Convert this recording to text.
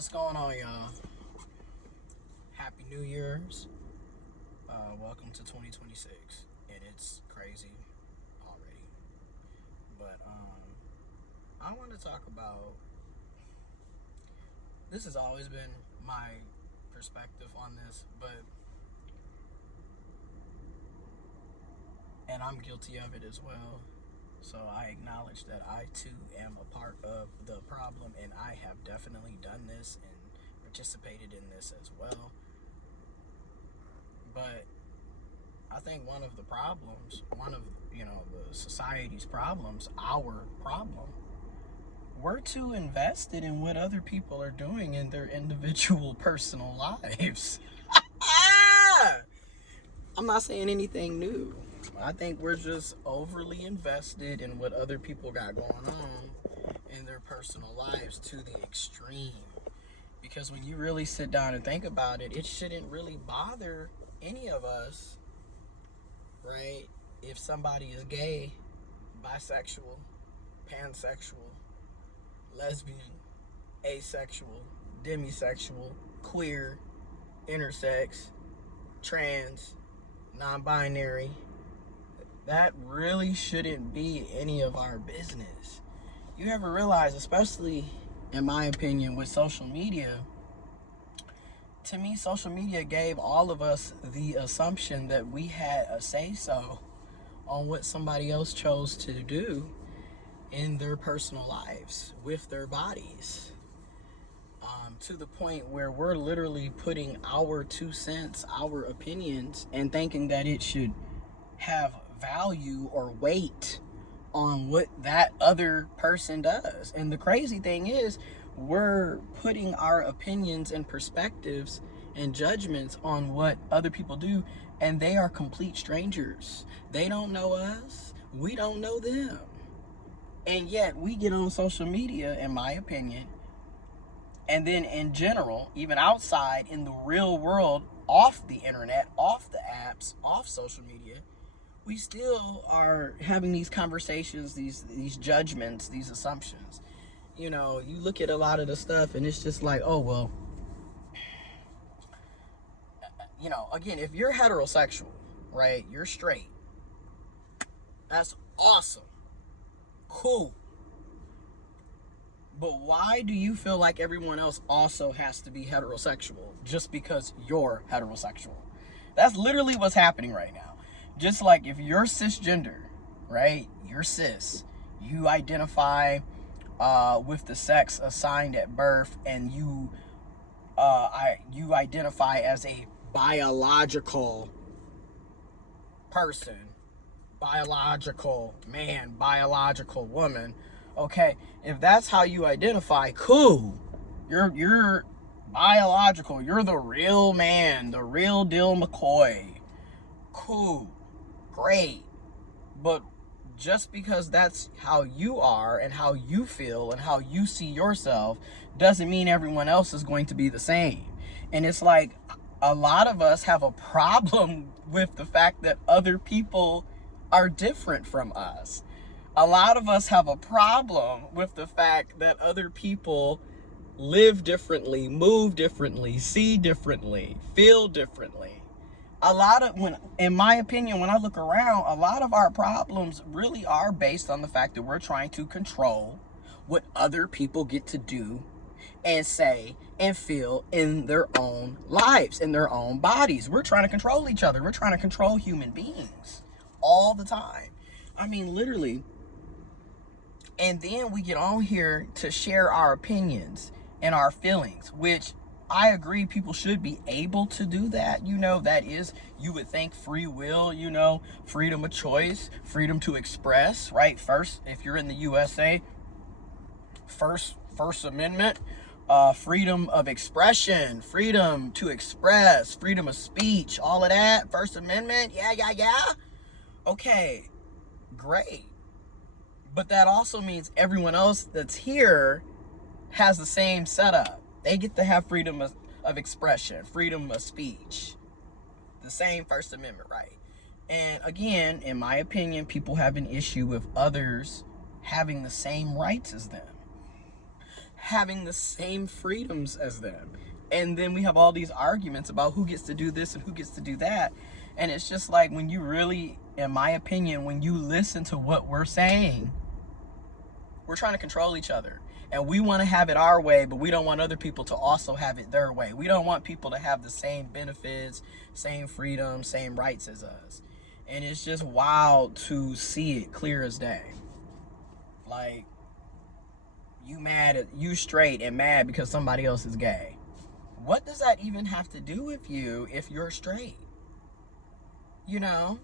What's going on, y'all? Happy New Year's. Welcome to 2026. And it's crazy already. But I want to talk about this has always been my perspective on this, but and I'm guilty of it as well. So I acknowledge that I too am a part of the problem, and I have definitely done this and participated in this as well. But I think one of the problems, one of the society's problems, our problem, we're too invested in what other people are doing in their individual personal lives. I'm not saying anything new. I think we're just overly invested in what other people got going on in their personal lives to the extreme. Because when you really sit down and think about it, it shouldn't really bother any of us, right? If somebody is gay, bisexual, pansexual, lesbian, asexual, demisexual, queer, intersex, trans, non-binary, that really shouldn't be any of our business. You ever realize, especially in my opinion with social media, to me social media gave all of us the assumption that we had a say-so on what somebody else chose to do in their personal lives with their bodies, to the point where we're literally putting our 2 cents, our opinions, and thinking that it should have value or weight on what that other person does. And the crazy thing is, we're putting our opinions and perspectives and judgments on what other people do, and they are complete strangers. They don't know us, we don't know them. And yet we get on social media, in my opinion, and then in general, even outside in the real world, off the internet, off the apps, off social media, we still are having these conversations, these judgments, these assumptions. You look at a lot of the stuff and it's just like, oh, well, again, if you're heterosexual, right, you're straight, that's awesome, cool. But why do you feel like everyone else also has to be heterosexual just because you're heterosexual? That's literally what's happening right now. Just like if you're cisgender, right, you're cis, you identify with the sex assigned at birth, and you identify as a biological person, biological man, biological woman. Okay, if that's how you identify, cool. You're biological. You're the real man, the real deal McCoy. Cool, great. But just because that's how you are and how you feel and how you see yourself doesn't mean everyone else is going to be the same. And it's like a lot of us have a problem with the fact that other people are different from us. A lot of us have a problem with the fact that other people live differently, move differently, see differently, feel differently. In my opinion, when I look around, a lot of our problems really are based on the fact that we're trying to control what other people get to do and say and feel in their own lives, in their own bodies. We're trying to control each other. We're trying to control human beings all the time. I mean, literally. And then we get on here to share our opinions and our feelings, which I agree people should be able to do that. That is, you would think, free will, freedom of choice, freedom to express, right? First, if you're in the USA, First Amendment, freedom of expression, freedom to express, freedom of speech, all of that, First Amendment, yeah. Okay, great. But that also means everyone else that's here has the same setup. They get to have freedom of expression, freedom of speech, the same First Amendment right. And again, in my opinion, people have an issue with others having the same rights as them, having the same freedoms as them. And then we have all these arguments about who gets to do this and who gets to do that. And it's just like, when you really, in my opinion, when you listen to what we're saying, we're trying to control each other. And we want to have it our way, but we don't want other people to also have it their way. We don't want people to have the same benefits, same freedom, same rights as us. And it's just wild to see it clear as day. Like, you straight and mad because somebody else is gay. What does that even have to do with you if you're straight? You know?